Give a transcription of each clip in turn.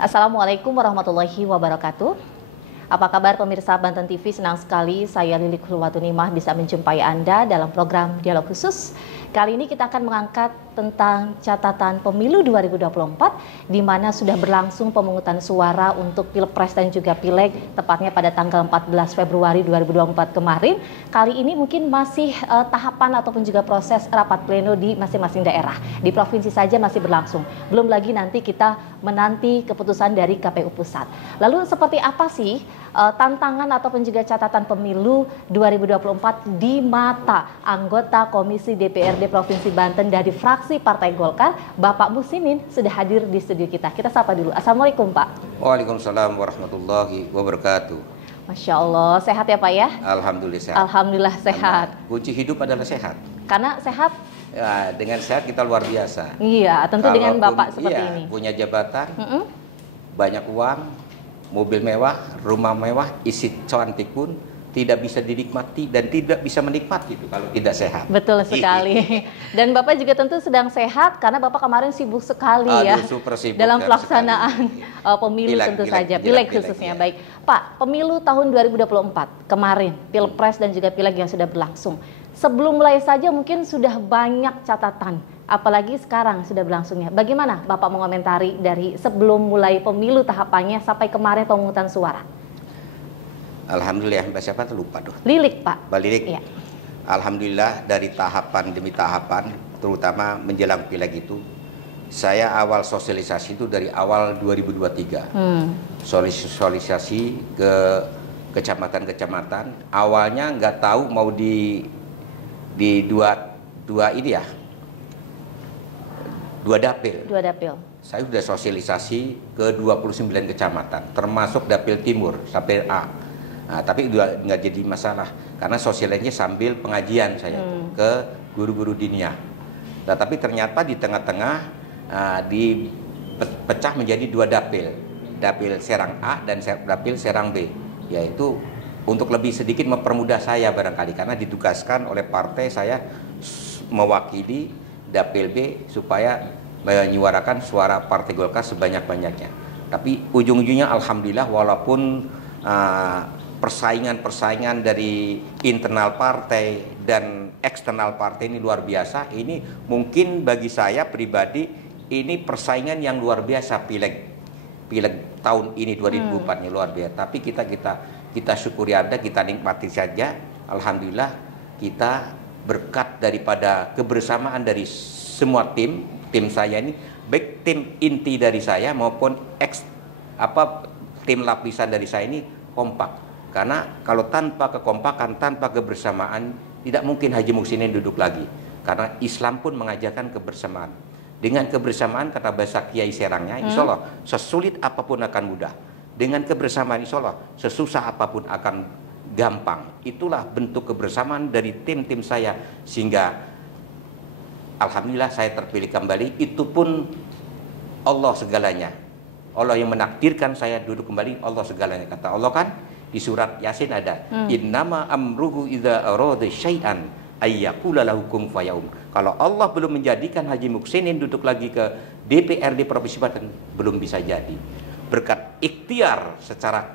Assalamualaikum warahmatullahi wabarakatuh. Apa kabar pemirsa Banten TV? Senang sekali saya Lilik Hulwatunimah bisa menjumpai Anda dalam program Dialog Khusus. Kali ini kita akan mengangkat tentang catatan pemilu 2024 di mana sudah berlangsung pemungutan suara untuk Pilpres dan juga Pileg tepatnya pada tanggal 14 Februari 2024 kemarin. Kali ini mungkin masih tahapan ataupun juga proses rapat pleno di masing-masing daerah. Di provinsi saja masih berlangsung. Belum lagi nanti kita menanti keputusan dari KPU Pusat. Lalu seperti apa sih tantangan ataupun juga catatan pemilu 2024 di mata anggota Komisi DPRD Provinsi Banten dari fraksi Partai Golkar, Bapak Muslimin sudah hadir di studio kita. Kita sapa dulu. Assalamualaikum Pak. Waalaikumsalam warahmatullahi wabarakatuh. Masya Allah, sehat ya Pak ya? Alhamdulillah sehat. Alhamdulillah sehat. Kunci hidup adalah sehat. Karena sehat? Ya, dengan sehat kita luar biasa. Iya, tentu Kalau dengan Bapak seperti ini. Punya jabatan, banyak uang, mobil mewah, rumah mewah, isi cantik pun tidak bisa dinikmati dan tidak bisa menikmati itu kalau tidak sehat. Betul sekali. Dan Bapak juga tentu sedang sehat karena Bapak kemarin sibuk sekali ya super sibuk dalam pelaksanaan pemilu tentu saja, Pileg khususnya. Baik, Pak, pemilu tahun 2024 kemarin, Pilpres dan juga Pileg yang sudah berlangsung. Sebelum mulai saja mungkin sudah banyak catatan, apalagi sekarang sudah berlangsungnya. Bagaimana Bapak mengomentari dari sebelum mulai pemilu tahapannya sampai kemarin pemungutan suara? Alhamdulillah, Mbak siapa tuh lupa tuh. Lilik Pak. Mbak Lilik. Iya. Alhamdulillah dari tahapan demi tahapan, terutama menjelang Pileg itu, saya awal sosialisasi itu dari awal 2023. Sosialisasi ke kecamatan-kecamatan. Awalnya nggak tahu mau di dua ini ya, dua dapil. Dua dapil. Saya sudah sosialisasi ke 29 kecamatan, termasuk dapil timur sampai A. Nah, tapi udah nggak jadi masalah karena sosialisasinya sambil pengajian saya ke guru-guru diniyah. Nah, tapi ternyata di tengah-tengah dipecah menjadi dua dapil, dapil Serang A dan dapil Serang B, yaitu untuk lebih sedikit mempermudah saya barangkali karena ditugaskan oleh partai saya mewakili dapil B supaya menyuarakan suara Partai Golkar sebanyak-banyaknya. Tapi ujung-ujungnya alhamdulillah walaupun persaingan dari internal partai dan eksternal partai ini luar biasa, ini mungkin bagi saya pribadi ini persaingan yang luar biasa Pileg tahun ini 2004 nya luar biasa. Tapi kita syukuri ada, kita nikmati saja. Alhamdulillah kita berkat daripada kebersamaan dari semua tim saya ini, baik tim inti dari saya maupun tim lapisan dari saya ini kompak. Karena kalau tanpa kekompakan, tanpa kebersamaan, tidak mungkin Haji Muhsinin duduk lagi. Karena Islam pun mengajarkan kebersamaan. Dengan kebersamaan, kata bahasa Kiai Serangnya, insya Allah sesulit apapun akan mudah. Dengan kebersamaan, insya Allah sesusah apapun akan gampang. Itulah bentuk kebersamaan dari tim-tim saya. Sehingga alhamdulillah saya terpilih kembali. Itu pun Allah segalanya. Allah yang menakdirkan saya duduk kembali, Allah segalanya. Kata Allah kan di surat Yasin ada innama amruhu idza arada syai'an ayyaqula lahu kun fayakun. Kalau Allah belum menjadikan Haji Muhsinin duduk lagi ke DPRD Provinsi Banten, belum bisa jadi. Berkat ikhtiar secara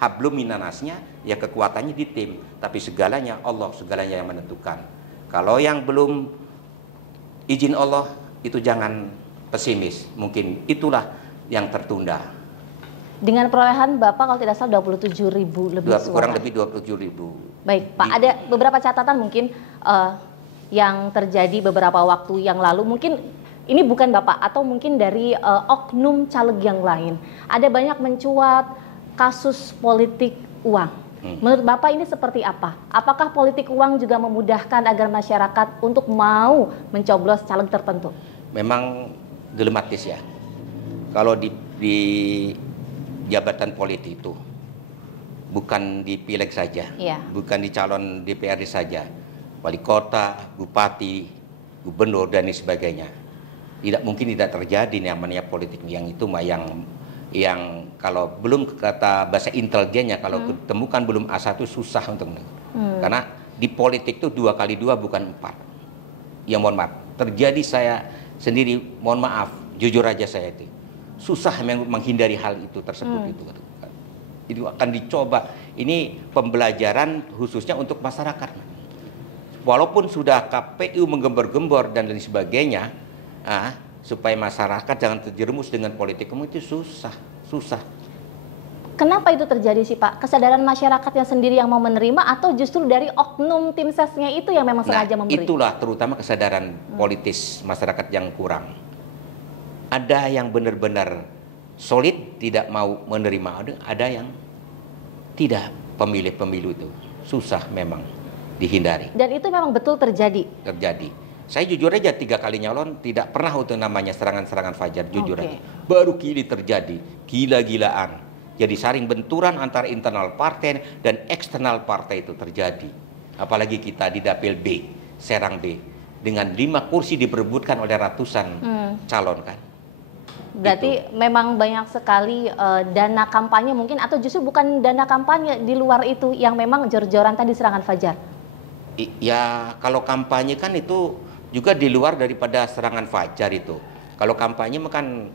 hablum minanasnya, ya kekuatannya di tim, tapi segalanya Allah segalanya yang menentukan. Kalau yang belum izin Allah itu jangan pesimis, mungkin itulah yang tertunda. Dengan perolehan Bapak kalau tidak salah 27.000 lebih suara. Kurang lebih 27.000. Baik Pak, ada beberapa catatan mungkin yang terjadi beberapa waktu yang lalu. Mungkin ini bukan Bapak atau mungkin dari oknum caleg yang lain. Ada banyak mencuat kasus politik uang. Menurut Bapak ini seperti apa? Apakah politik uang juga memudahkan agar masyarakat untuk mau mencoblos caleg tertentu? Memang dilematis ya. Kalau di jabatan politik itu bukan di pileg saja, Iya. bukan di calon DPRD saja, wali kota, bupati, gubernur dan lain sebagainya. Tidak mungkin tidak terjadi namanya politik yang itu mah yang kalau belum kata bahasa intelijennya kalau ketemukan belum A1 susah untuk karena di politik itu 2 kali 2 bukan 4. Ya mohon maaf, terjadi saya sendiri, mohon maaf, jujur aja saya itu susah menghindari hal itu tersebut itu akan dicoba. Ini pembelajaran khususnya untuk masyarakat. Walaupun sudah KPU menggembar-gembor dan lain sebagainya, supaya masyarakat jangan terjerumus dengan politik itu susah. Kenapa itu terjadi sih Pak? Kesadaran masyarakatnya sendiri yang mau menerima atau justru dari oknum tim sesnya itu yang memang sengaja memberi? Itulah terutama kesadaran politis masyarakat yang kurang. Ada yang benar-benar solid tidak mau menerima, ada yang tidak. Pemilih-pemilu itu susah memang dihindari. Dan itu memang betul terjadi? Terjadi. Saya jujur aja 3 kali nyalon tidak pernah untuk namanya serangan-serangan fajar, jujur aja. Oke. Baru kini terjadi, gila-gilaan. Jadi saring benturan antara internal partai dan eksternal partai itu terjadi. Apalagi kita di Dapil B, Serang B, dengan 5 kursi diperebutkan oleh ratusan calon kan. Berarti memang banyak sekali dana kampanye mungkin, atau justru bukan dana kampanye di luar itu yang memang jor-joran tadi serangan fajar? Ya kalau kampanye kan itu juga di luar daripada serangan fajar itu. Kalau kampanye kan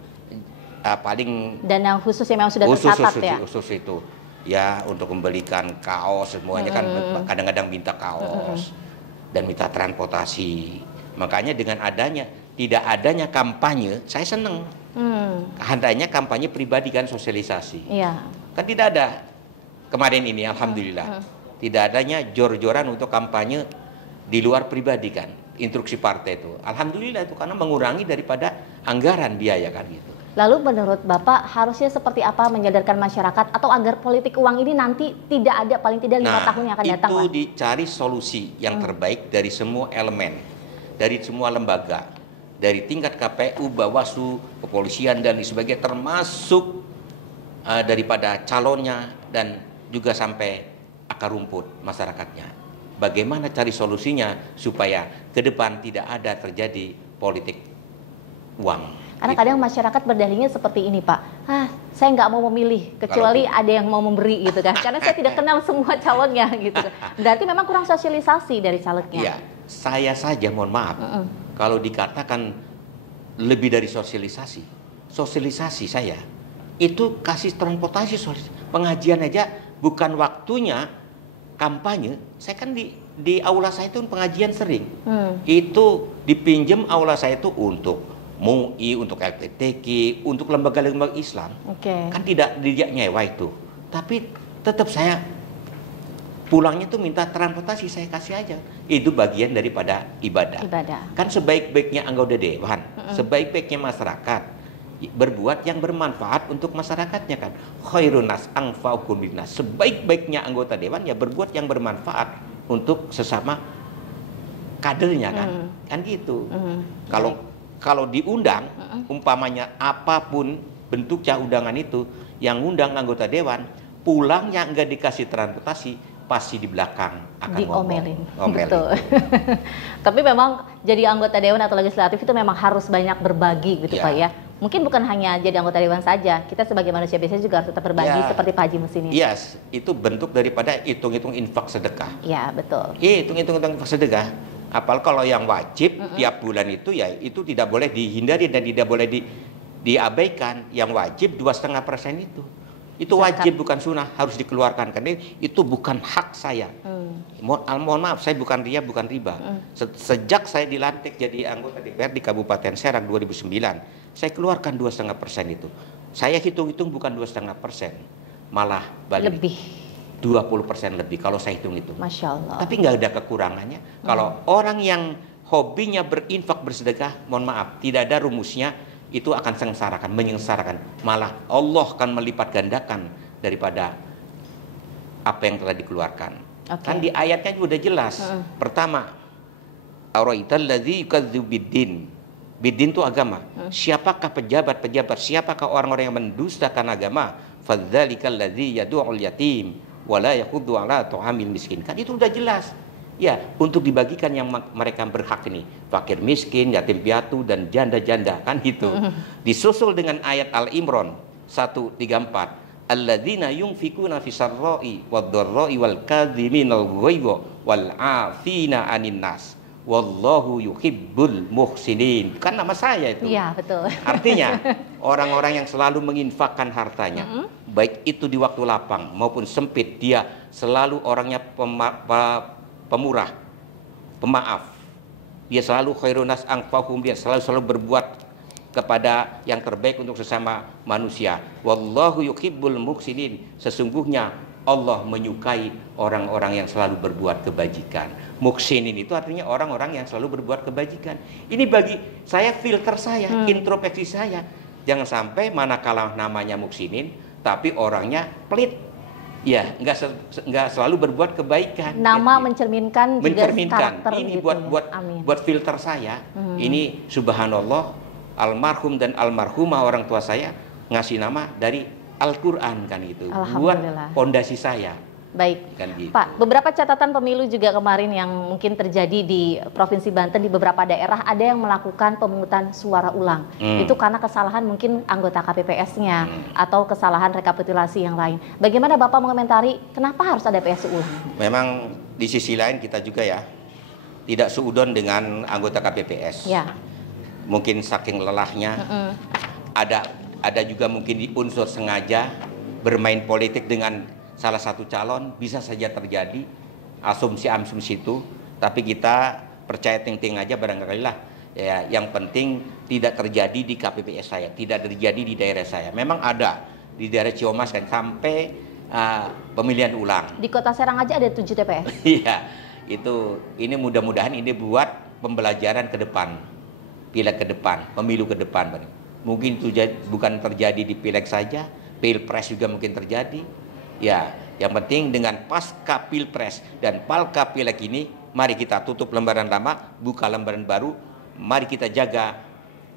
paling dana khusus yang memang sudah tercatat ya? Khusus itu ya untuk membelikan kaos semuanya kan kadang-kadang minta kaos dan minta transportasi. Makanya dengan tidak adanya kampanye saya seneng. Hendaknya kampanye pribadi kan, sosialisasi. Iya. Kan tidak ada kemarin ini alhamdulillah. Tidak adanya jor-joran untuk kampanye di luar pribadi kan, instruksi partai itu. Alhamdulillah itu karena mengurangi daripada anggaran biaya kan gitu. Lalu menurut Bapak harusnya seperti apa menyadarkan masyarakat atau agar politik uang ini nanti tidak ada, paling tidak 5 tahun yang akan datang? Itu dicari solusi yang terbaik dari semua elemen, dari semua lembaga, dari tingkat KPU, Bawaslu, kepolisian dan sebagainya, termasuk daripada calonnya dan juga sampai akar rumput masyarakatnya. Bagaimana cari solusinya supaya ke depan tidak ada terjadi politik uang. Karena kadang masyarakat berdalihnya seperti ini Pak, saya nggak mau memilih kecuali ada yang mau memberi gitu kan, karena saya tidak kenal semua calonnya gitu kan. Berarti memang kurang sosialisasi dari calegnya. Iya, saya saja mohon maaf kalau dikatakan lebih dari sosialisasi saya itu kasih transportasi, pengajian aja bukan waktunya kampanye. Saya kan di aula saya itu pengajian sering, itu dipinjam aula saya itu untuk MUI, untuk LPTK, untuk lembaga-lembaga Islam. Kan tidak nyewa itu. Tapi tetap saya pulangnya tuh minta transportasi, saya kasih aja. Itu bagian daripada ibadah. Kan sebaik-baiknya anggota dewan, sebaik-baiknya masyarakat berbuat yang bermanfaat untuk masyarakatnya kan. Khairun nas anfa'ukum linnas. Sebaik-baiknya anggota dewan ya berbuat yang bermanfaat untuk sesama kadernya kan. Kan gitu. Kalau diundang, umpamanya apapun bentuknya undangan itu, yang undang anggota dewan, pulangnya enggak dikasih transportasi, pasti di belakang akan diomelin. Ngomelin. Betul. Tapi memang jadi anggota dewan atau legislatif itu memang harus banyak berbagi gitu Pak ya. Mungkin bukan hanya jadi anggota dewan saja, kita sebagai manusia biasa juga harus tetap berbagi seperti Pak Haji Muhsin ini. Yes, itu bentuk daripada hitung-hitung infak sedekah. Iya, betul. Hitung-hitung infak sedekah. Apalagi kalau yang wajib tiap bulan itu ya itu tidak boleh dihindari dan tidak boleh diabaikan. Yang wajib 2,5% itu wajib bukan sunnah, harus dikeluarkan karena itu bukan hak saya. Mohon maaf, saya bukan riba. Sejak saya dilantik jadi anggota DPR di Kabupaten Serang 2009, saya keluarkan 2,5% itu. Saya hitung-hitung bukan 2,5%, malah balik lebih 20% lebih kalau saya hitung itu. Masya Allah. Tapi nggak ada kekurangannya. Kalau orang yang hobinya berinfak bersedekah, mohon maaf, tidak ada rumusnya, itu akan menyengsarakan. Malah Allah akan melipat gandakan daripada apa yang telah dikeluarkan. Kan di ayatnya sudah jelas. Pertama, ara'aital-ladzi yukadzibu biddin. Biddin itu agama. Siapakah pejabat-pejabat, siapakah orang-orang yang mendustakan agama? Fadzalikal ladzi yad'ul yatim wala yahuddu ala ta'amil miskin. Kan itu udah jelas. Ya, untuk dibagikan yang mereka berhak ini, fakir miskin, yatim piatu dan janda-janda, kan itu. Disusul dengan ayat Al-Imran 134. Alladzina yunfikuna fis sarra'i wad-dharra'i wal kadhiminal ghaidha wal 'afina 'anin nas. Wallahu yuhibbul muhsinin. Kan nama saya itu. Iya, betul. Artinya orang-orang yang selalu menginfakkan hartanya, baik itu di waktu lapang maupun sempit, dia selalu orangnya pemurah, pemaaf. Dia selalu khairunas anfahum, dia selalu berbuat kepada yang terbaik untuk sesama manusia. Wallahu yuhibbul muhsinin. Sesungguhnya Allah menyukai orang-orang yang selalu berbuat kebajikan. Muhsinin itu artinya orang-orang yang selalu berbuat kebajikan. Ini bagi saya filter saya, introspeksi saya. Jangan sampai manakala namanya muhsinin, tapi orangnya pelit. Ya, nggak selalu berbuat kebaikan. Nama mencerminkan juga karakter. Ini gitu buat filter saya. Ini subhanallah, almarhum dan almarhumah orang tua saya ngasih nama dari Al-Quran kan itu. Buat fondasi saya. Baik, kan gitu. Pak, beberapa catatan pemilu juga kemarin yang mungkin terjadi di Provinsi Banten, di beberapa daerah ada yang melakukan pemungutan suara ulang. Itu karena kesalahan mungkin anggota KPPS-nya atau kesalahan rekapitulasi yang lain. Bagaimana Bapak mengomentari kenapa harus ada PSU ulang? Memang di sisi lain kita juga ya tidak seudon dengan anggota KPPS. Ya. Mungkin saking lelahnya, ada juga mungkin di unsur sengaja bermain politik dengan salah satu calon, bisa saja terjadi asumsi-asumsi itu, tapi kita percaya ting-ting aja barangkali lah. Ya, yang penting tidak terjadi di KPPS saya, tidak terjadi di daerah saya. Memang ada di daerah Ciamas kan sampai pemilihan ulang. Di Kota Serang aja ada 7 TPS. Iya, ini mudah-mudahan ini buat pembelajaran ke depan, pileg ke depan, pemilu ke depan. Mungkin itu bukan terjadi di pileg saja, pilpres juga mungkin terjadi. Ya, yang penting dengan pasca pilpres dan palka pileg ini, mari kita tutup lembaran lama, buka lembaran baru. Mari kita jaga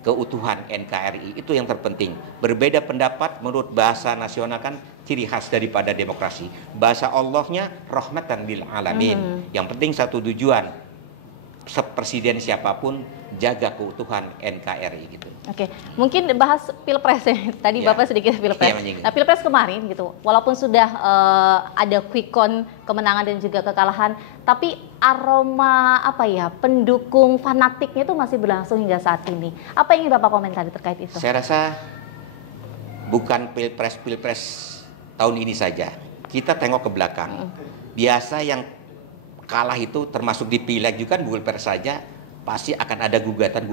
keutuhan NKRI, itu yang terpenting. Berbeda pendapat menurut bahasa nasional kan ciri khas daripada demokrasi. Bahasa Allahnya rahmatan lil alamin. Yang penting satu tujuan, presiden siapapun jaga keutuhan NKRI gitu. Oke, mungkin bahas pilpres ya. Tadi Ya. Bapak sedikit pilpres. Ya, nah, pilpres kemarin gitu, walaupun sudah ada quick count kemenangan dan juga kekalahan, tapi aroma pendukung fanatiknya itu masih berlangsung hingga saat ini. Apa yang ingin Bapak komentari terkait itu? Saya rasa bukan pilpres tahun ini saja. Kita tengok ke belakang. Biasa yang kalah itu termasuk di pileg juga kan pilpres saja pasti akan ada gugatan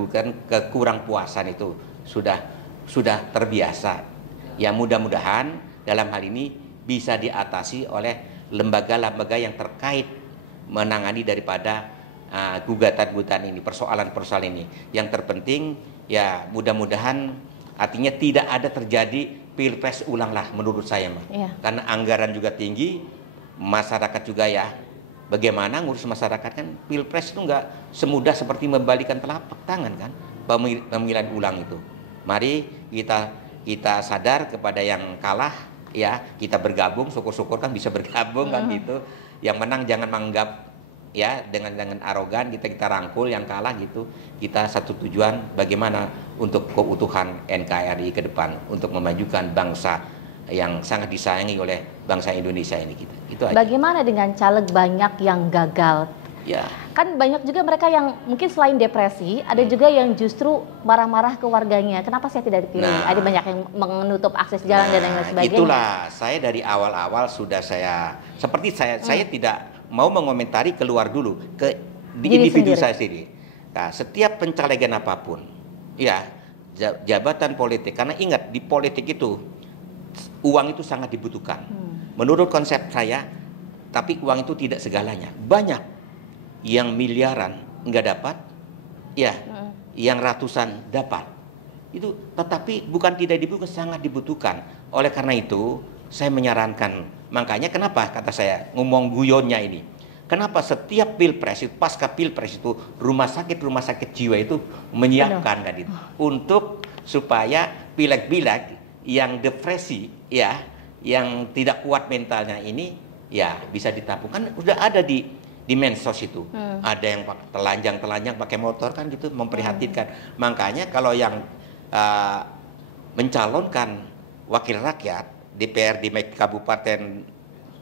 kekurang puasan, itu sudah terbiasa. Ya, mudah-mudahan dalam hal ini bisa diatasi oleh lembaga-lembaga yang terkait menangani daripada gugatan-gugatan ini, persoalan-persoalan ini. Yang terpenting ya mudah-mudahan artinya tidak ada terjadi pilpres ulang lah menurut saya, karena anggaran juga tinggi, masyarakat juga ya. Bagaimana ngurus masyarakat kan, pilpres itu nggak semudah seperti membalikan telapak tangan kan, pemilihan ulang itu. Mari kita sadar kepada yang kalah ya, kita bergabung, syukur-syukur kan bisa bergabung kan gitu. Yang menang jangan menganggap ya dengan arogan, kita rangkul yang kalah gitu. Kita satu tujuan bagaimana untuk keutuhan NKRI ke depan, untuk memajukan bangsa yang sangat disayangi oleh bangsa Indonesia ini gitu. Itu aja. Bagaimana dengan caleg banyak yang gagal? Ya. Kan banyak juga mereka yang mungkin selain depresi, ada juga yang justru marah-marah ke warganya. Kenapa saya tidak dipilih? Ada banyak yang menutup akses jalan dan lain sebagainya. Itulah saya dari awal-awal sudah saya tidak mau mengomentari keluar dulu ke individu saya sendiri. Nah, setiap pencalegan apapun, ya jabatan politik, karena ingat di politik itu uang itu sangat dibutuhkan. Menurut konsep saya, tapi uang itu tidak segalanya. Banyak yang miliaran nggak dapat, ya, yang ratusan dapat. Itu tetapi bukan tidak dibutuhkan, sangat dibutuhkan. Oleh karena itu, saya menyarankan, makanya kenapa kata saya ngomong guyonnya ini. Kenapa setiap pilpres itu, pasca pilpres itu rumah sakit jiwa itu menyiapkan kan itu untuk supaya pileg-pileg yang depresi ya, yang tidak kuat mentalnya ini ya bisa ditampung. Kan udah ada di mensos itu. Ada yang telanjang pakai motor kan gitu, memprihatinkan. Makanya kalau yang mencalonkan wakil rakyat DPRD kabupaten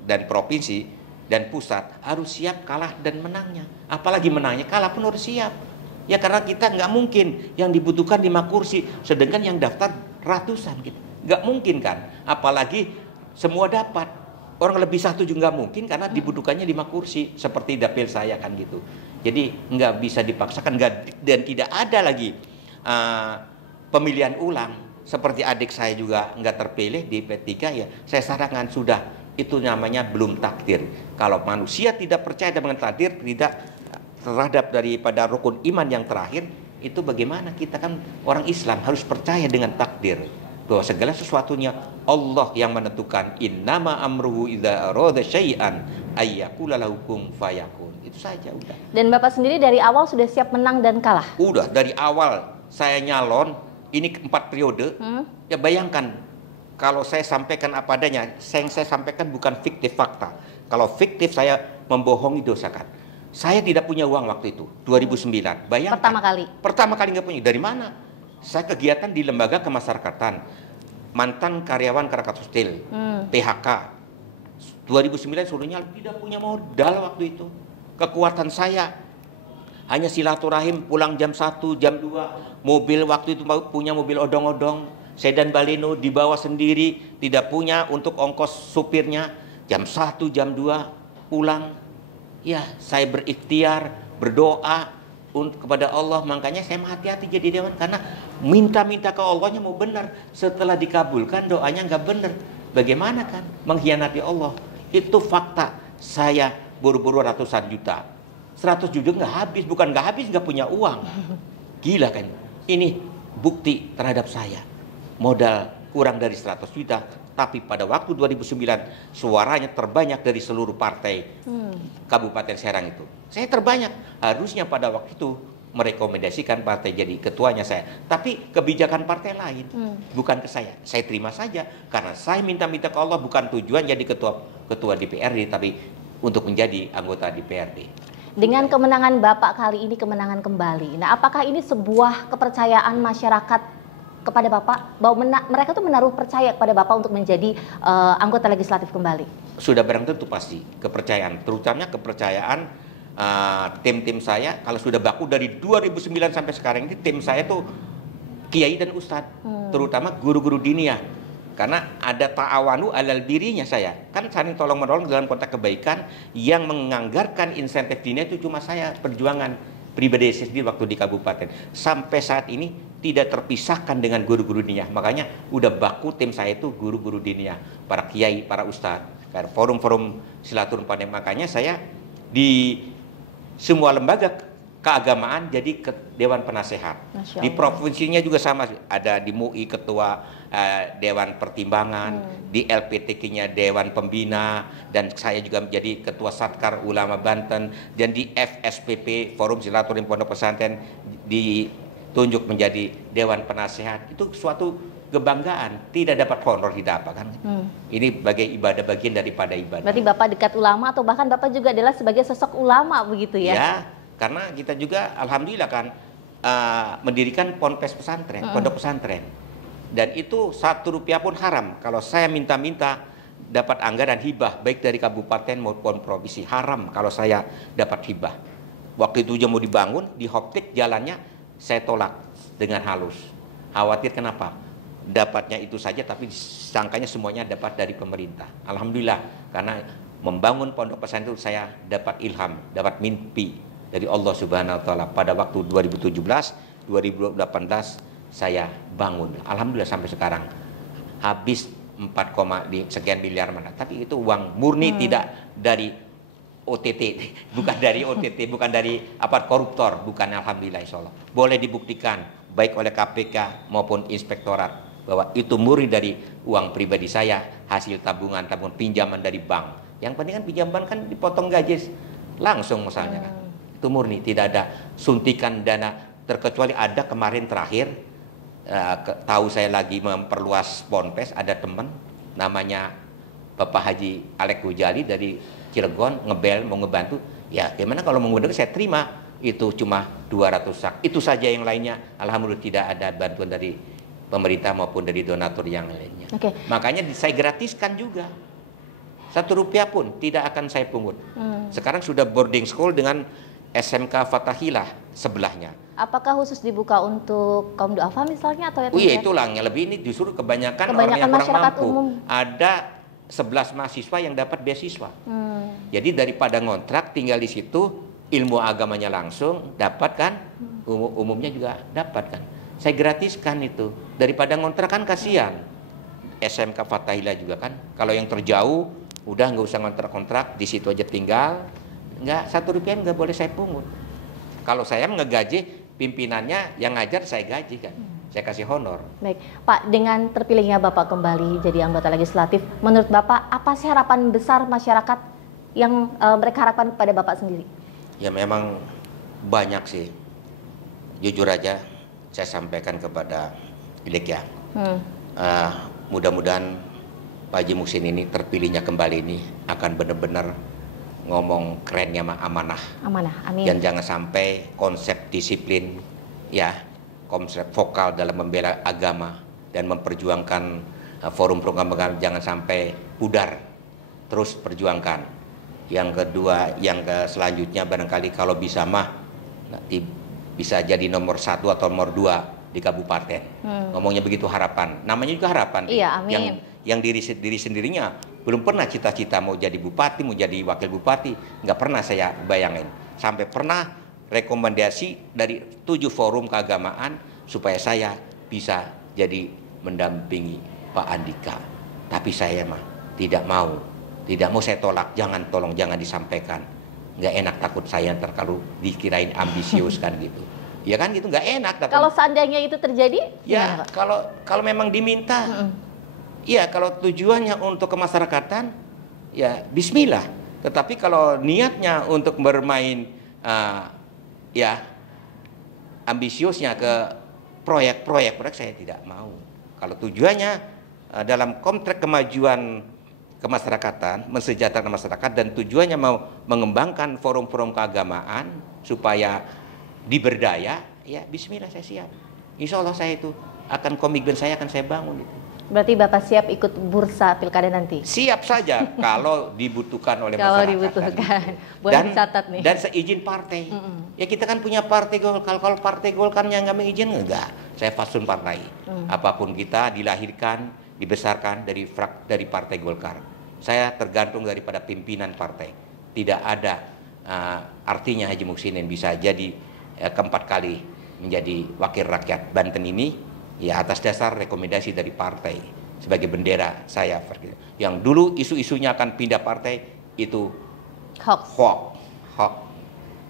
dan provinsi dan pusat harus siap kalah dan menangnya. Apalagi menangnya, kalah pun harus siap. Ya karena kita nggak mungkin yang dibutuhkan 5 kursi, sedangkan yang daftar ratusan gitu. Nggak mungkin kan, apalagi semua dapat. Orang lebih satu juga nggak mungkin karena dibutuhkannya 5 kursi seperti dapil saya kan gitu. Jadi nggak bisa dipaksakan, dan tidak ada lagi pemilihan ulang. Seperti adik saya juga nggak terpilih di P3, ya saya sarankan sudah, itu namanya belum takdir. Kalau manusia tidak percaya dengan takdir, tidak terhadap daripada rukun iman yang terakhir, itu bagaimana kita kan orang Islam harus percaya dengan takdir, bahwa segala sesuatunya Allah yang menentukan. Innama amruhu idza arada syai'an ayyaqula lahu kun fayakun. Itu saja udah. Dan Bapak sendiri dari awal sudah siap menang dan kalah? Udah dari awal saya nyalon, ini 4 periode. Ya bayangkan kalau saya sampaikan apa adanya, yang saya sampaikan bukan fiktif fakta. Kalau fiktif saya membohongi dosa kan. Saya tidak punya uang waktu itu, 2009. Bayangkan. Pertama kali nggak punya. Dari mana? Saya kegiatan di lembaga kemasyarakatan, mantan karyawan Krakatau Steel, PHK. 2009 suruhnya tidak punya modal waktu itu. Kekuatan saya hanya silaturahim, pulang jam 1, jam 2. Mobil waktu itu punya mobil odong-odong, sedan baleno dibawa sendiri, tidak punya untuk ongkos supirnya. Jam 1, jam 2 pulang. Ya, saya berikhtiar, berdoa kepada Allah. Makanya saya hati-hati jadi dewan, karena minta-minta ke Allahnya mau benar. Setelah dikabulkan doanya nggak benar, bagaimana kan? Mengkhianati Allah. Itu fakta. Saya buru-buru ratusan juta, 100 juta nggak habis. Bukan nggak habis, nggak punya uang. Gila kan? Ini bukti terhadap saya. Modal kurang dari 100 juta, tapi pada waktu 2009 suaranya terbanyak dari seluruh partai Kabupaten Serang itu. Saya terbanyak. Harusnya pada waktu itu merekomendasikan partai jadi ketuanya saya. Tapi kebijakan partai lain, bukan ke saya. Saya terima saja karena saya minta-minta ke Allah, bukan tujuan jadi ketua DPRD, tapi untuk menjadi anggota DPRD. Dengan kemenangan Bapak kali ini, kemenangan kembali. Nah, apakah ini sebuah kepercayaan masyarakat kepada Bapak, bahwa mereka tuh menaruh percaya kepada Bapak untuk menjadi anggota legislatif kembali? Sudah barang tentu pasti kepercayaan, terutama kepercayaan tim-tim saya. Kalau sudah baku dari 2009 sampai sekarang ini, tim saya tuh kiai dan ustadz, terutama guru-guru diniyah. Karena ada ta'awanu alal dirinya saya. Kan saling tolong menolong dalam konteks kebaikan. Yang menganggarkan insentif diniyah itu cuma saya, perjuangan pribadi saya sendiri waktu di kabupaten. Sampai saat ini tidak terpisahkan dengan guru-guru diniyah. Makanya udah baku tim saya itu guru-guru diniyah, para kiai, para ustadz, forum-forum silaturahmi. Makanya saya di semua lembaga keagamaan jadi Dewan Penasehat. Di provinsinya juga sama, ada di MUI ketua Dewan Pertimbangan, di LPTK-nya Dewan Pembina, dan saya juga menjadi ketua Satkar Ulama Banten, dan di FSPP Forum Silaturahmi Pondok Pesantren ditunjuk menjadi Dewan Penasehat. Itu suatu kebanggaan. Tidak dapat honor, tidak apa kan? Ini sebagai ibadah, bagian daripada ibadah. Berarti Bapak dekat ulama, atau bahkan Bapak juga adalah sebagai sosok ulama begitu ya? Ya, karena kita juga alhamdulillah kan mendirikan ponpes pesantren, pondok pesantren. Dan itu 1 rupiah pun haram. Kalau saya minta-minta dapat anggaran hibah, baik dari kabupaten maupun provinsi, haram kalau saya dapat hibah. Waktu itu juga mau dibangun, di Hoptik jalannya, saya tolak dengan halus. Khawatir kenapa? Dapatnya itu saja, tapi sangkanya semuanya dapat dari pemerintah. Alhamdulillah, karena membangun pondok pesantren itu saya dapat ilham, dapat mimpi dari Allah Subhanahu wa taala. Pada waktu 2017, 2018 saya bangun. Alhamdulillah sampai sekarang habis 4, sekian miliar mana. Tapi itu uang murni, tidak dari OTT, bukan dari OTT, bukan dari aparat koruptor, bukan. Alhamdulillah insyaallah. Boleh dibuktikan baik oleh KPK maupun inspektorat bahwa itu murni dari uang pribadi saya, hasil tabungan pinjaman dari bank. Yang penting kan pinjaman kan dipotong gaji langsung misalnya kan. Itu murni, tidak ada suntikan dana, terkecuali ada kemarin terakhir tahu saya lagi memperluas ponpes, ada teman namanya Bapak Haji Alek Gojali dari Cilegon ngebel mau ngebantu, ya gimana kalau mengundang saya terima. Itu cuma 200 sak. Itu saja, yang lainnya alhamdulillah tidak ada bantuan dari pemerintah maupun dari donatur yang lainnya. Makanya saya gratiskan juga. Rp1 pun tidak akan saya pungut. Sekarang sudah boarding school dengan SMK Fathahilah sebelahnya. Apakah khusus dibuka untuk kaum duafa misalnya atau Oh iya, itulah yang lebih ini justru kebanyakan orang yang kurang mampu. Umum. Ada 11 mahasiswa yang dapat beasiswa. Jadi daripada ngontrak tinggal di situ, ilmu agamanya langsung dapat kan, umumnya juga dapat kan. Saya gratiskan itu, daripada ngontrak kan kasihan. SMK Fathahilah juga kan, kalau yang terjauh udah nggak usah ngontrak-kontrak, di situ aja tinggal, nggak Rp1 nggak boleh saya pungut. Kalau saya ngegaji pimpinannya, yang ngajar saya gaji kan, saya kasih honor. Baik, Pak, dengan terpilihnya Bapak kembali jadi anggota legislatif, menurut Bapak apa sih harapan besar masyarakat yang mereka harapkan kepada Bapak sendiri? Ya memang banyak sih. Jujur aja saya sampaikan kepada Ilik ya. Mudah-mudahan Pak Haji Muhsin ini terpilihnya kembali ini akan benar-benar ngomong kerennya amanah. Amanah, amin. Dan jangan sampai konsep disiplin, ya, konsep vokal dalam membela agama dan memperjuangkan forum program jangan sampai pudar. Terus perjuangkan. Yang kedua, yang selanjutnya barangkali kalau bisa mah nanti bisa jadi nomor 1 atau nomor 2 di kabupaten. Ngomongnya begitu harapan. Namanya juga harapan. Iya, amin. Yang diri sendirinya belum pernah cita-cita mau jadi bupati, mau jadi wakil bupati, nggak pernah saya bayangin. Sampai pernah rekomendasi dari 7 forum keagamaan supaya saya bisa jadi mendampingi Pak Andika. Tapi saya mah tidak mau saya tolak, tolong jangan disampaikan. Nggak enak, takut saya ntar kalau dikirain ambisius kan gitu. Ya kan gitu, nggak enak. Kalau seandainya itu terjadi? Ya, kalau memang diminta, ya kalau tujuannya untuk kemasyarakatan, ya bismillah. Tetapi kalau niatnya untuk bermain, ya ambisiusnya ke proyek saya tidak mau. Kalau tujuannya dalam kontrak kemajuan kemasyarakatan, mensejahterakan masyarakat, dan tujuannya mau mengembangkan forum-forum keagamaan supaya diberdaya, ya bismillah saya siap. Insya Allah saya itu akan komitmen saya akan saya bangun itu. Berarti Bapak siap ikut bursa pilkada nanti? Siap saja kalau dibutuhkan oleh masyarakat. Kalau dibutuhkan, boleh dicatat nih. Dan seizin partai. Ya kita kan punya partai Golkar. Kalau partai Golkarnya nggak mengizinkan, enggak. Saya fatsun partai. Apapun kita dilahirkan, dibesarkan dari partai Golkar. Saya tergantung daripada pimpinan partai. Tidak ada artinya Haji Muhsin bisa jadi keempat kali menjadi wakil rakyat Banten ini, ya atas dasar rekomendasi dari partai sebagai bendera saya. Yang dulu isu-isunya akan pindah partai itu hoax.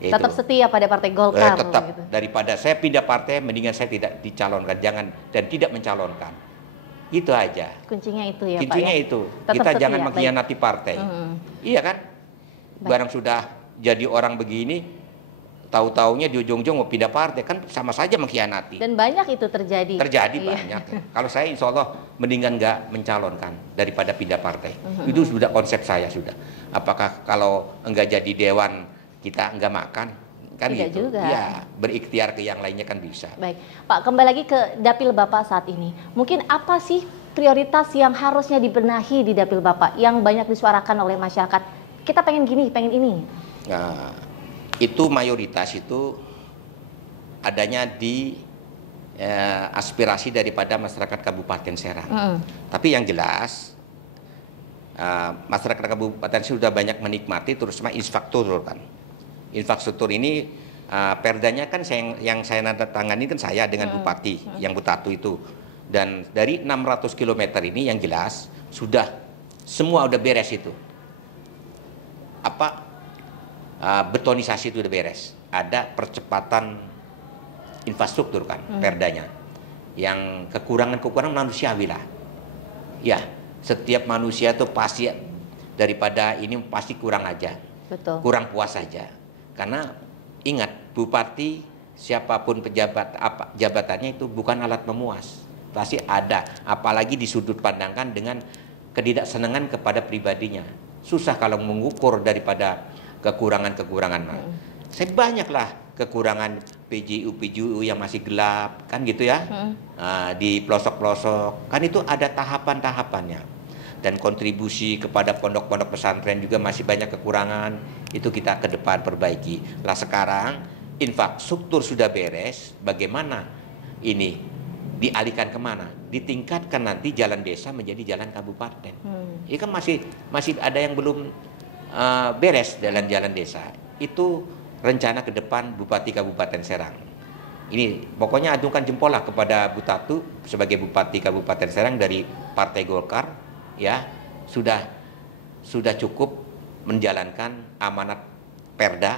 Tetap setia pada partai Golkar. Tetap gitu. Daripada saya pindah partai, mendingan saya tidak dicalonkan, dan tidak mencalonkan. Itu aja. Kuncinya itu ya, Kuncinya Pak. Itu. Tetap kita setia, jangan mengkhianati partai. Iya kan? Barang sudah jadi orang begini, tahu-taunya di ujung-ujung mau pindah partai, kan sama saja mengkhianati. Dan banyak itu terjadi. Banyak. Kalau saya insya Allah mendingan nggak mencalonkan daripada pindah partai. Itu sudah konsep saya sudah. Apakah kalau enggak jadi dewan kita enggak makan? Kan tidak gitu. Juga. Ya, berikhtiar ke yang lainnya kan bisa. Baik, Pak, kembali lagi ke dapil Bapak saat ini. Mungkin apa sih prioritas yang harusnya dibenahi di dapil Bapak yang banyak disuarakan oleh masyarakat? Kita pengen gini, pengen ini. Nah, itu mayoritas itu adanya di aspirasi daripada masyarakat Kabupaten Serang. Tapi yang jelas masyarakat Kabupaten sudah banyak menikmati terutama infrastruktur kan. Infrastruktur ini perdanya kan yang saya tangani kan saya dengan bupati yang Butatu itu. Dan dari 600 km ini yang jelas sudah semua udah beres itu. Betonisasi itu udah beres. Ada percepatan infrastruktur kan perdanya. Yang kekurangan manusiawi lah. Ya, setiap manusia itu pasti daripada ini pasti kurang aja. Betul. Kurang puas saja. Karena ingat, bupati siapapun pejabat jabatannya itu bukan alat memuas. Pasti ada, apalagi di sudut pandangkan dengan ketidaksenangan kepada pribadinya. Susah kalau mengukur daripada kekurangan-kekurangan. Saya banyaklah kekurangan PJU yang masih gelap, kan gitu ya. Di pelosok-pelosok, kan itu ada tahapan-tahapannya. Dan kontribusi kepada pondok-pondok pesantren juga masih banyak kekurangan, itu kita ke depan perbaiki. Lah sekarang infrastruktur sudah beres, bagaimana ini dialihkan kemana? Ditingkatkan nanti jalan desa menjadi jalan kabupaten. Ini kan masih ada yang belum beres jalan-jalan desa. Itu rencana ke depan Bupati Kabupaten Serang. Ini pokoknya acungkan jempol lah kepada Bu Tatu sebagai Bupati Kabupaten Serang dari Partai Golkar, ya sudah cukup menjalankan amanat Perda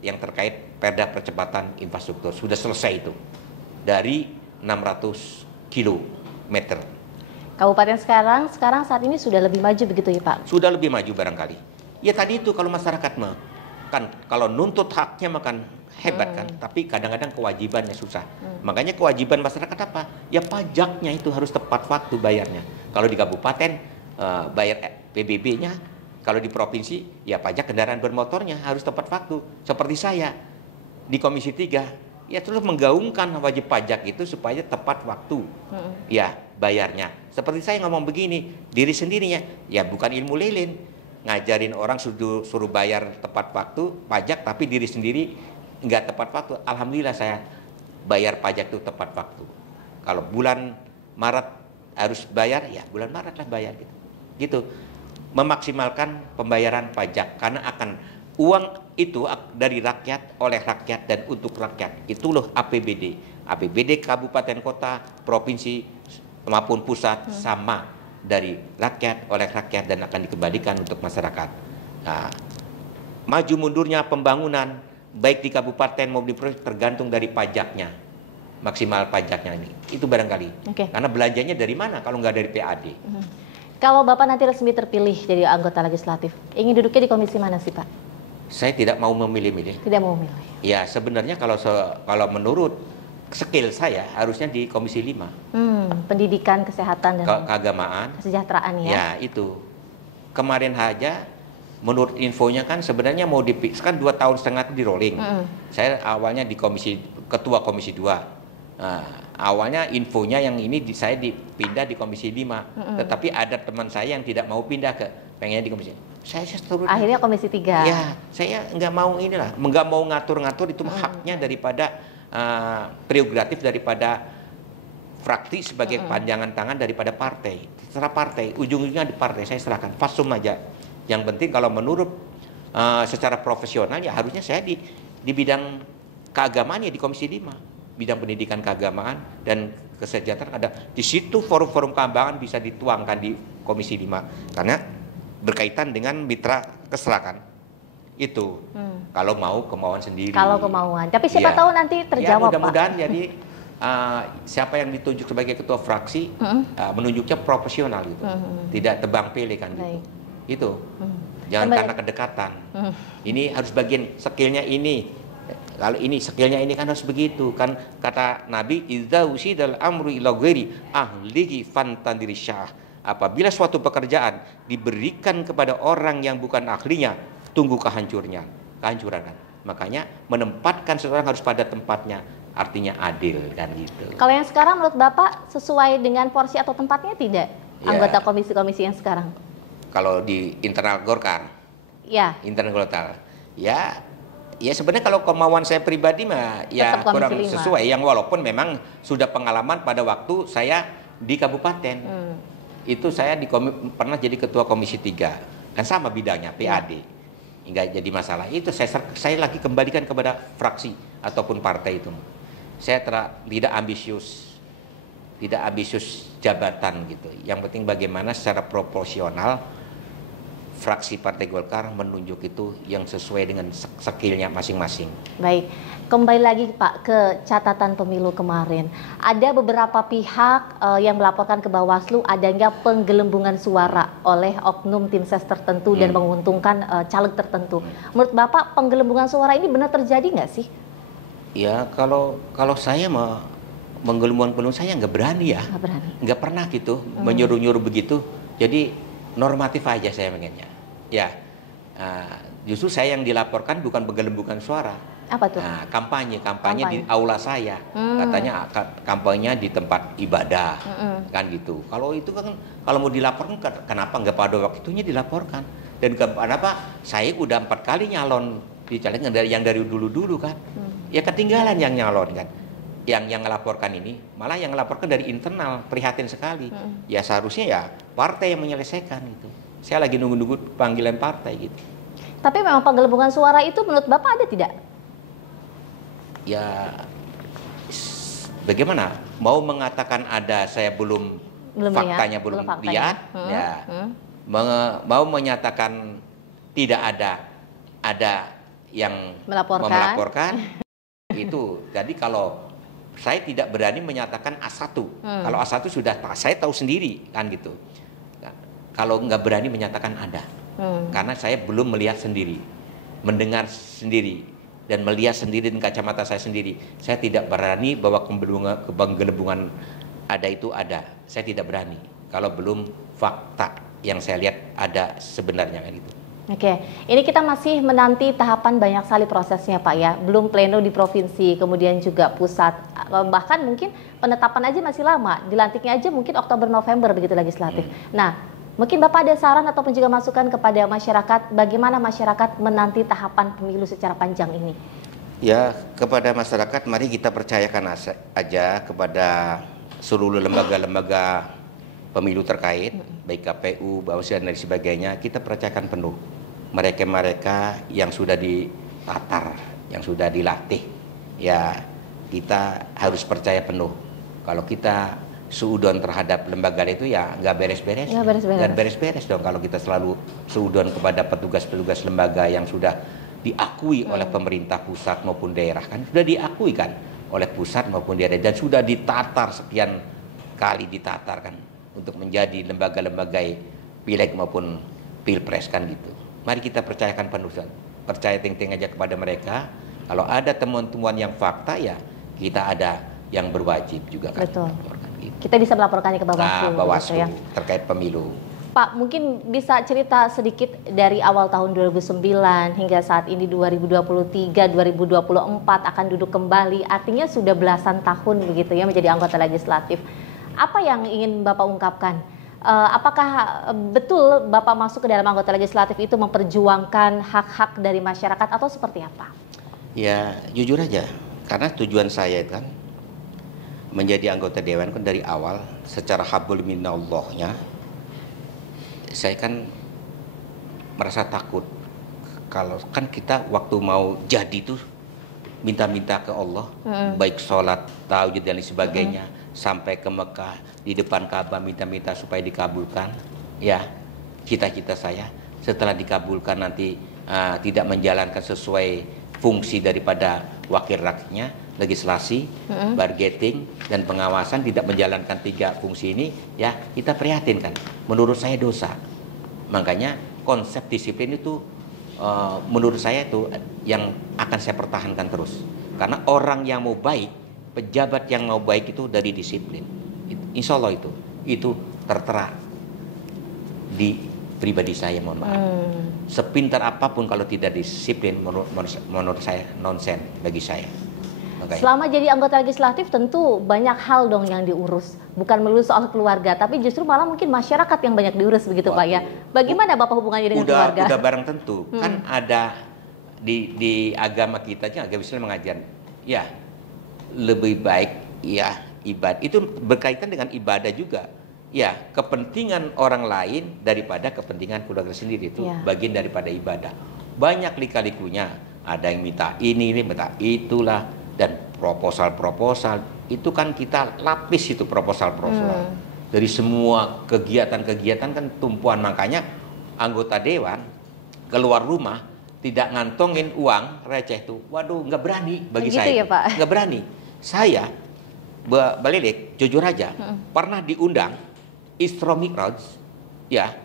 yang terkait Perda percepatan infrastruktur. Sudah selesai itu dari 600 kilometer. Kabupaten sekarang saat ini sudah lebih maju begitu ya Pak? Sudah lebih maju barangkali. Ya tadi itu kalau masyarakat kan kalau nuntut haknya makan hebat kan, tapi kadang-kadang kewajibannya susah. Makanya kewajiban masyarakat apa? Ya pajaknya itu harus tepat waktu bayarnya. Kalau di kabupaten bayar PBB-nya, kalau di provinsi ya pajak kendaraan bermotornya harus tepat waktu. Seperti saya di Komisi 3 ya terus menggaungkan wajib pajak itu supaya tepat waktu ya bayarnya. Seperti saya ngomong begini, diri sendirinya ya bukan ilmu lilin, ngajarin orang suruh bayar tepat waktu pajak, tapi diri sendiri nggak tepat waktu. Alhamdulillah saya bayar pajak itu tepat waktu. Kalau bulan Maret harus bayar, ya bulan Maret lah bayar gitu. Memaksimalkan pembayaran pajak karena akan uang itu dari rakyat, oleh rakyat dan untuk rakyat. Itu loh APBD. APBD kabupaten kota, provinsi maupun pusat sama, dari rakyat, oleh rakyat dan akan dikembalikan untuk masyarakat. Nah, maju mundurnya pembangunan baik di kabupaten maupun di provinsi tergantung dari pajaknya, maksimal pajaknya ini. Itu barangkali. Karena belanjanya dari mana kalau nggak dari PAD? Kalau Bapak nanti resmi terpilih jadi anggota legislatif, ingin duduknya di komisi mana sih Pak? Saya tidak mau memilih-milih. Tidak mau memilih. Ya sebenarnya kalau menurut skill saya harusnya di Komisi 5. Pendidikan, kesehatan, dan keagamaan, kesejahteraan ya. Ya itu. Kemarin aja menurut infonya kan sebenarnya mau kan 2,5 tahun di rolling. Saya awalnya ketua Komisi 2. Nah, awalnya infonya yang ini saya dipindah di Komisi 5. Tetapi ada teman saya yang tidak mau pindah pengennya di Komisi. Saya seterusnya. Akhirnya Komisi 3. Ya, saya nggak mau nggak mau ngatur-ngatur, itu haknya daripada prerogatif daripada fraksi sebagai panjangan tangan daripada partai. Setelah partai, ujung-ujungnya di partai saya serahkan, fasum aja. Yang penting kalau menurut secara profesional ya harusnya saya di bidang keagamaan ya di Komisi 5. Bidang pendidikan keagamaan dan kesejahteraan ada. Di situ forum-forum keagamaan bisa dituangkan di Komisi 5. Karena berkaitan dengan mitra keserakan. Itu kalau mau kemauan sendiri. Kalau kemauan. Tapi siapa tahu nanti terjawab, ya, mudah-mudahan jadi siapa yang ditunjuk sebagai ketua fraksi menunjuknya profesional gitu. Tidak tebang pilih kan gitu. Itu. Jangan karena kedekatan. Ini harus bagian skillnya ini. Kalau ini skillnya ini kan harus begitu kan, kata Nabi, idza usidal amru ila ghairi ahlihi fantandiri syah. Apabila suatu pekerjaan diberikan kepada orang yang bukan ahlinya, tunggu kehancuran kan. Makanya menempatkan seseorang harus pada tempatnya, artinya adil kan gitu. Kalau yang sekarang menurut Bapak sesuai dengan porsi atau tempatnya tidak? Anggota komisi-komisi yang sekarang? Kalau di internal Golkar. Ya. Internal Golkar. Ya sebenarnya kalau kemauan saya pribadi mah ya kurang sesuai, yang walaupun memang sudah pengalaman pada waktu saya di kabupaten. Itu saya pernah jadi ketua Komisi 3 kan sama bidangnya PAD. Enggak jadi masalah. Itu saya lagi kembalikan kepada fraksi ataupun partai itu. Saya tidak ambisius jabatan gitu. Yang penting bagaimana secara proporsional fraksi Partai Golkar menunjuk itu yang sesuai dengan skillnya masing-masing. Baik, kembali lagi Pak ke catatan pemilu kemarin. Ada beberapa pihak yang melaporkan ke Bawaslu adanya penggelembungan suara oleh oknum tim ses tertentu dan menguntungkan caleg tertentu. Menurut Bapak penggelembungan suara ini benar terjadi nggak sih? Ya kalau saya menggelembungkan saya nggak berani ya. Nggak pernah gitu menyuruh-nyuruh begitu. Jadi normatif aja saya pengennya. Ya, justru saya yang dilaporkan bukan penggelembungan suara. Apa tuh? Nah, kampanye di aula saya. Katanya kampanye di tempat ibadah, kan gitu. Kalau itu kan, kalau mau dilaporkan, kenapa nggak pada waktu itunya dilaporkan? Dan kenapa saya udah 4 kali nyalon di caleg yang dari dulu-dulu kan? Ya ketinggalan yang nyalon kan. Yang ngelaporkan ini, malah yang ngelaporkan dari internal, prihatin sekali. Ya seharusnya ya partai yang menyelesaikan itu. Saya lagi nunggu-nunggu panggilan partai gitu. Tapi memang penggelembungan suara itu menurut Bapak ada tidak? Ya bagaimana? Mau mengatakan ada, saya belum faktanya belum lihat. Ya. Mau menyatakan tidak ada yang melaporkan. Itu. Jadi kalau saya tidak berani menyatakan A1. Kalau A1 sudah saya tahu sendiri kan gitu. Nah, kalau nggak berani menyatakan ada. Karena saya belum melihat sendiri, mendengar sendiri, dan melihat sendiri dengan kacamata saya sendiri. Saya tidak berani bahwa penggelembungan ada itu ada. Saya tidak berani kalau belum fakta yang saya lihat ada sebenarnya kan gitu. Oke, ini kita masih menanti tahapan banyak sekali prosesnya Pak ya. Belum pleno di provinsi, kemudian juga pusat. Bahkan mungkin penetapan aja masih lama. Dilantiknya aja mungkin Oktober November begitu legislatif. Nah, mungkin Bapak ada saran ataupun juga masukan kepada masyarakat, bagaimana masyarakat menanti tahapan pemilu secara panjang ini? Ya, kepada masyarakat mari kita percayakan aja kepada seluruh lembaga-lembaga pemilu terkait, baik KPU, Bawaslu dan sebagainya, kita percayakan penuh. Mereka-mereka yang sudah ditatar, yang sudah dilatih, ya kita harus percaya penuh. Kalau kita seudon terhadap lembaga itu ya nggak beres-beres. Nggak beres-beres dong kalau kita selalu seudon kepada petugas-petugas lembaga yang sudah diakui oleh pemerintah pusat maupun daerah, kan sudah diakui kan oleh pusat maupun daerah, dan sudah ditatar sekian kali ditatar kan untuk menjadi lembaga-lembaga pileg maupun pilpres kan gitu. Mari kita percayakan penuh, percaya ting-ting aja kepada mereka. Kalau ada temuan-temuan yang fakta ya kita ada yang berwajib juga kan. Betul. Gitu. Kita bisa melaporkannya ke Bawaslu. Bawaslu ya. Terkait pemilu. Pak, mungkin bisa cerita sedikit dari awal tahun 2009 hingga saat ini 2023, 2024 akan duduk kembali. Artinya sudah belasan tahun begitu ya menjadi anggota legislatif. Apa yang ingin Bapak ungkapkan? Apakah betul Bapak masuk ke dalam anggota legislatif itu memperjuangkan hak-hak dari masyarakat atau seperti apa? Ya jujur aja, karena tujuan saya kan menjadi anggota dewan kan dari awal secara hablum minallahnya, saya kan merasa takut kalau kan kita waktu mau jadi tuh minta-minta ke Allah, baik sholat, tahajud dan sebagainya, sampai ke Mekah di depan Ka'bah minta-minta supaya dikabulkan. Ya, cita-cita saya setelah dikabulkan nanti tidak menjalankan sesuai fungsi daripada wakil rakyatnya, legislasi, bargaining dan pengawasan, tidak menjalankan 3 fungsi ini, ya kita prihatin kan. Menurut saya dosa. Makanya konsep disiplin itu menurut saya itu yang akan saya pertahankan terus. Karena orang yang mau baik, pejabat yang mau baik itu dari disiplin. Insya Allah itu tertera di pribadi saya, mohon maaf. Sepintar apapun kalau tidak disiplin, menurut saya nonsen bagi saya. Okay. Selama jadi anggota legislatif tentu banyak hal dong yang diurus, bukan melulu soal keluarga, tapi justru malah mungkin masyarakat yang banyak diurus begitu. Pak ya. Bagaimana Bapak hubungannya dengan keluarga? Udah barang tentu. Kan ada di agama kita aja, agama Islam mengajar ya lebih baik ya ibadah itu berkaitan dengan ibadah juga. Ya, kepentingan orang lain daripada kepentingan keluarga sendiri itu bagian daripada ibadah. Banyak lika-likunya, ada yang minta ini, minta itulah, dan proposal itu kan kita lapis itu proposal dari semua kegiatan-kegiatan kan tumpuan. Makanya anggota dewan keluar rumah tidak ngantongin uang receh itu, waduh nggak berani bagi gitu saya, ya, Pak? Nggak berani. Saya balik jujur aja pernah diundang Isra Mi'raj ya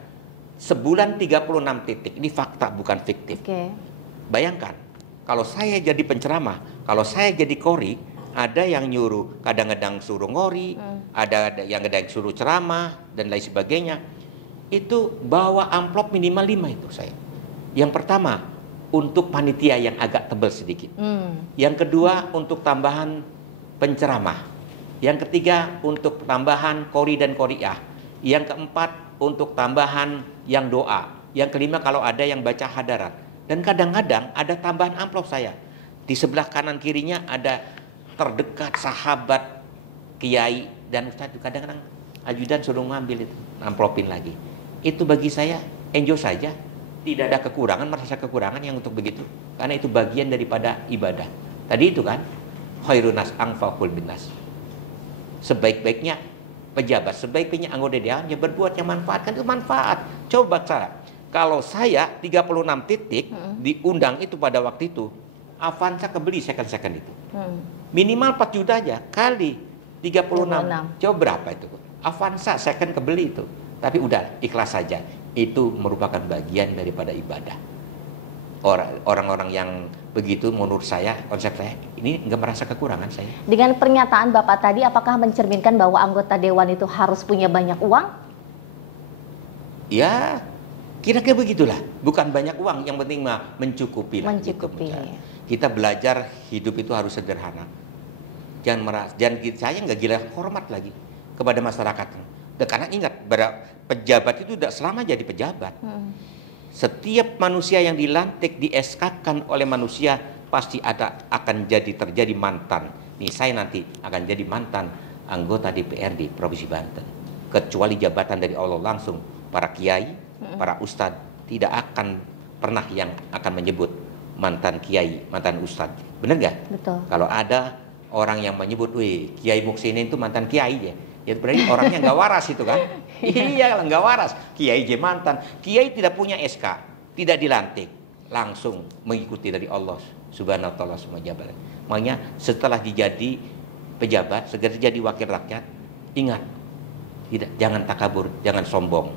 sebulan 36 titik, ini fakta bukan fiktif. Bayangkan kalau saya jadi penceramah, kalau saya jadi kori, ada yang nyuruh kadang-kadang suruh ngori, ada yang kadang suruh ceramah dan lain sebagainya. itu bawa amplop minimal 5 itu saya. Yang pertama untuk panitia yang agak tebal sedikit. Yang kedua untuk tambahan penceramah. Yang ketiga untuk tambahan qori dan qoriah. Yang keempat untuk tambahan yang doa. Yang kelima kalau ada yang baca hadarat. Dan kadang-kadang ada tambahan amplop saya. Di sebelah kanan kirinya ada terdekat sahabat, kiai dan ustadz. Kadang-kadang ajudan suruh ngambil itu, amplopin lagi. Itu bagi saya enjoy saja, tidak ada kekurangan, merasa kekurangan yang untuk begitu, karena itu bagian daripada ibadah. Tadi itu kan, khairun nas anfa'ul binnas. Sebaik-baiknya pejabat, sebaik-baiknya anggota dewan yang berbuat yang manfaat, kan itu manfaat. Coba cara, kalau saya 36 titik diundang itu pada waktu itu, Avanza kebeli second itu. Minimal 4 juta aja kali 36. Coba berapa itu? Avanza second kebeli itu. Tapi udah ikhlas saja. Itu merupakan bagian daripada ibadah. Orang-orang yang begitu menurut saya, konsep saya, ini nggak merasa kekurangan saya. Dengan pernyataan Bapak tadi, apakah mencerminkan bahwa anggota dewan itu harus punya banyak uang? Ya, kira-kira begitulah. Bukan banyak uang, yang penting mah mencukupi. Mencukupi. Gitu. Kita belajar hidup itu harus sederhana. Jangan saya nggak gila hormat lagi kepada masyarakat. Karena ingat, pejabat itu tidak selama jadi pejabat. Setiap manusia yang dilantik, di-SK-kan oleh manusia, pasti akan terjadi mantan. Nih, saya nanti akan jadi mantan anggota DPRD Provinsi Banten. Kecuali jabatan dari Allah langsung, para kiai, para ustadz, tidak akan pernah yang akan menyebut mantan kiai, mantan ustadz. Benar nggak? Betul. Kalau ada orang yang menyebut, wih, Kiai Muksinin itu mantan kiai ya berarti orangnya nggak waras itu kan? Iya, nggak waras. Kiai mantan. Kiai tidak punya SK, tidak dilantik, langsung mengikuti dari Allah Subhanahu wa taala semua jabatan. Makanya setelah dijadi pejabat, segera jadi wakil rakyat, ingat, jangan takabur, jangan sombong.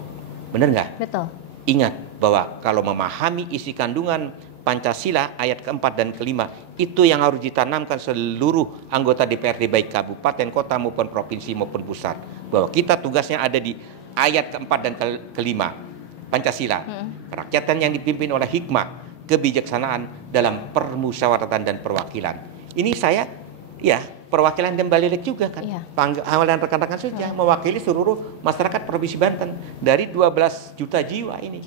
Benar nggak? Betul. Ingat bahwa kalau memahami isi kandungan Pancasila ayat keempat dan kelima, itu yang harus ditanamkan seluruh anggota DPRD baik kabupaten, kota maupun provinsi maupun pusat, bahwa kita tugasnya ada di ayat keempat dan kelima Pancasila. Kerakyatan yang dipimpin oleh hikmah, kebijaksanaan dalam permusyawaratan dan perwakilan. Ini saya ya perwakilan dan balik juga kan. Panggilan rekan-rekan saja mewakili seluruh masyarakat Provinsi Banten dari 12 juta jiwa ini.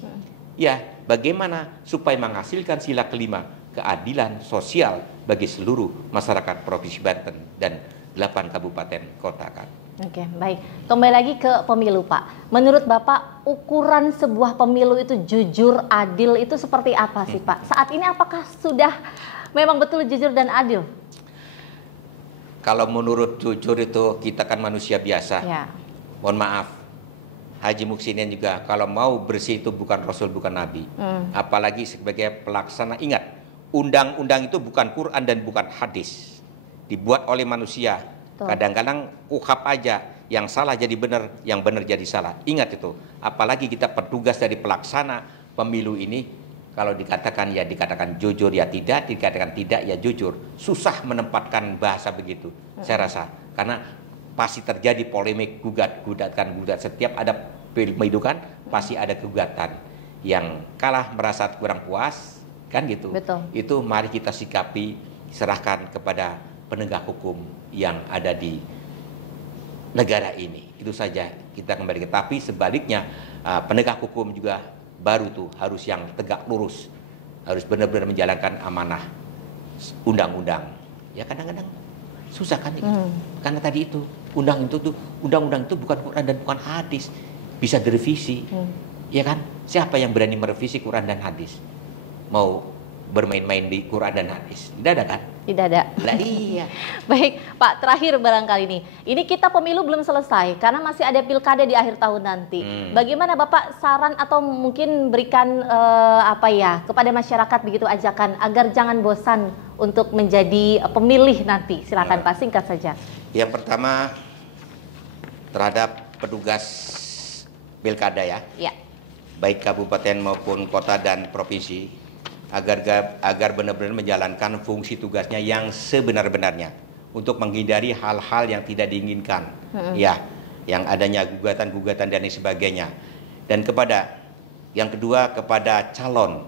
Ya, bagaimana supaya menghasilkan sila kelima, keadilan sosial bagi seluruh masyarakat Provinsi Banten dan 8 kabupaten kota kan. Oke, baik. Kembali lagi ke pemilu, Pak. Menurut Bapak, ukuran sebuah pemilu itu jujur, adil itu seperti apa sih, Pak? Saat ini apakah sudah memang betul jujur dan adil? Kalau menurut jujur itu kita kan manusia biasa. Ya. Mohon maaf. Haji Muksinin juga kalau mau bersih itu bukan Rasul, bukan Nabi. Apalagi sebagai pelaksana. Ingat, undang-undang itu bukan Quran dan bukan hadis. Dibuat oleh manusia. Kadang-kadang UHAP aja, yang salah jadi benar, yang benar jadi salah. Ingat itu. Apalagi kita petugas dari pelaksana pemilu ini, kalau dikatakan ya dikatakan jujur ya tidak, dikatakan tidak ya jujur. Susah menempatkan bahasa begitu, saya rasa. Karena pasti terjadi polemik, gugat setiap ada pemilu kan pasti ada gugatan. Yang kalah merasa kurang puas kan gitu. Betul. Itu mari kita sikapi, serahkan kepada penegak hukum yang ada di negara ini. Itu saja kita kembali. Tapi sebaliknya penegak hukum juga baru tuh harus yang tegak lurus, harus benar-benar menjalankan amanah undang-undang. Ya kadang-kadang susah kan itu. Karena tadi itu undang-undang itu bukan Quran dan bukan hadis, bisa direvisi. Ya kan? Siapa yang berani merevisi Quran dan hadis? Mau bermain-main di Quran dan hadis? Tidak ada kan? Tidak ada. Lah iya. Baik, Pak, terakhir barangkali ini. Ini kita pemilu belum selesai karena masih ada pilkada di akhir tahun nanti. Bagaimana Bapak saran atau mungkin berikan kepada masyarakat begitu ajakan agar jangan bosan untuk menjadi pemilih nanti? Silakan Pak, singkat saja. Yang pertama terhadap petugas pilkada ya. Baik kabupaten maupun kota dan provinsi, agar benar-benar menjalankan fungsi tugasnya yang sebenar-benarnya untuk menghindari hal-hal yang tidak diinginkan. Ya, yang adanya gugatan dan lain sebagainya. Dan yang kedua kepada calon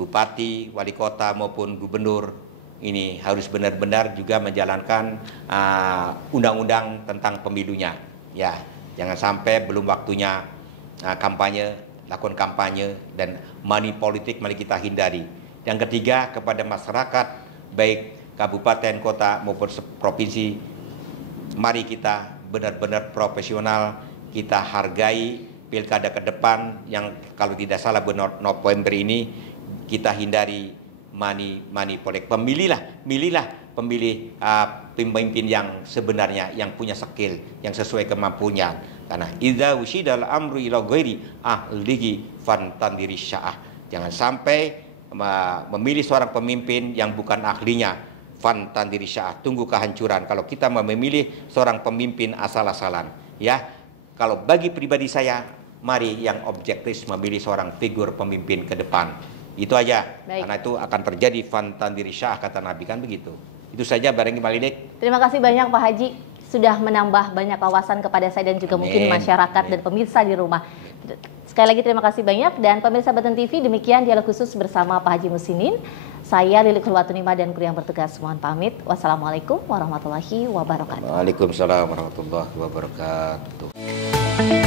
bupati, wali kota maupun gubernur, ini harus benar-benar juga menjalankan undang-undang tentang pemilunya. Ya, jangan sampai belum waktunya lakukan kampanye, dan money politik mari kita hindari. Yang ketiga kepada masyarakat baik kabupaten, kota maupun provinsi, mari kita benar-benar profesional, kita hargai pilkada ke depan yang kalau tidak salah bulan November ini, kita hindari money politik. Mililah pemimpin yang sebenarnya, yang punya skill, yang sesuai kemampuan. Karena idza usyidal amru ila ghairi ahlihi fantandiri sya'ah. Jangan sampai memilih seorang pemimpin yang bukan ahlinya, fantandiri sya'ah, tunggu kehancuran kalau kita memilih seorang pemimpin asal-asalan. Ya, kalau bagi pribadi saya, mari yang objektif memilih seorang figur pemimpin ke depan. Itu aja. Baik. Karena itu akan terjadi fantandiri sya'ah, kata Nabi, kan begitu. Itu saja barangkali Pak Lilik. Terima kasih banyak Pak Haji sudah menambah banyak wawasan kepada saya dan juga mungkin masyarakat dan pemirsa di rumah. Sekali lagi terima kasih banyak, dan pemirsa Banten TV, demikian dialog khusus bersama Pak Haji Muhsinin. Saya Lilik Hulwatunima dan kru yang bertugas mohon pamit. Wassalamualaikum warahmatullahi wabarakatuh. Waalaikumsalam warahmatullahi wabarakatuh.